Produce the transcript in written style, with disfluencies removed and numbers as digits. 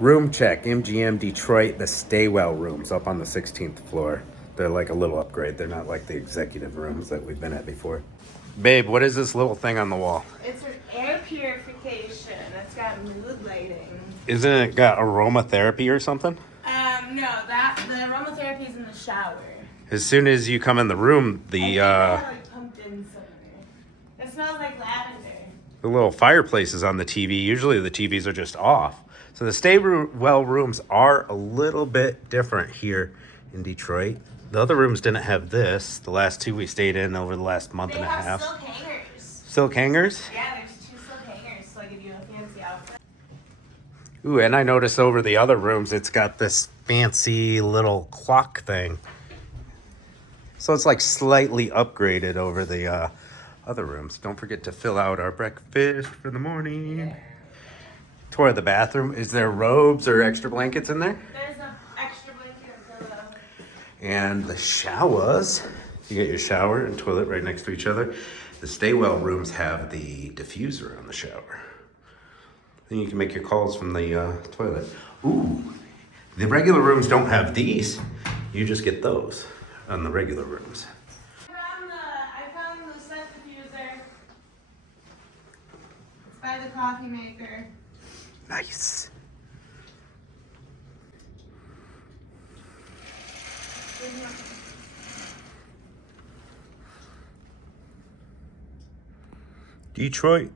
Room check, MGM Detroit, the Staywell rooms up on the 16th floor. They're like a little upgrade. They're not like the executive rooms that we've been at before. Babe, what is this little thing on the wall? It's an air purification. It's got mood lighting. Isn't it got aromatherapy or something? No, the aromatherapy is in the shower. As soon as you come in the room, I think that, like, pumped in somewhere. It smells like lavender. the little fireplace is on the TV. Usually the TVs are just off. So the Staywell rooms are a little bit different here in Detroit. The other rooms didn't have this. The last two we stayed in over the last month and a half. They have silk hangers. Silk hangers? Yeah, there's 2 silk hangers, so like if you have a fancy outfit. Ooh, and I noticed over the other rooms, it's got this fancy little clock thing. So it's like slightly upgraded over the other rooms. Don't forget to fill out our breakfast for the morning. Yeah. Tour of the bathroom. Is there robes or extra blankets in there? There's an extra blanket and pillow. And the showers. You get your shower and toilet right next to each other. The Staywell rooms have the diffuser on the shower. Then you can make your calls from the toilet. Ooh, the regular rooms don't have these. You just get those on the regular rooms. I found the scent diffuser. It's by the coffee maker. Nice. Detroit.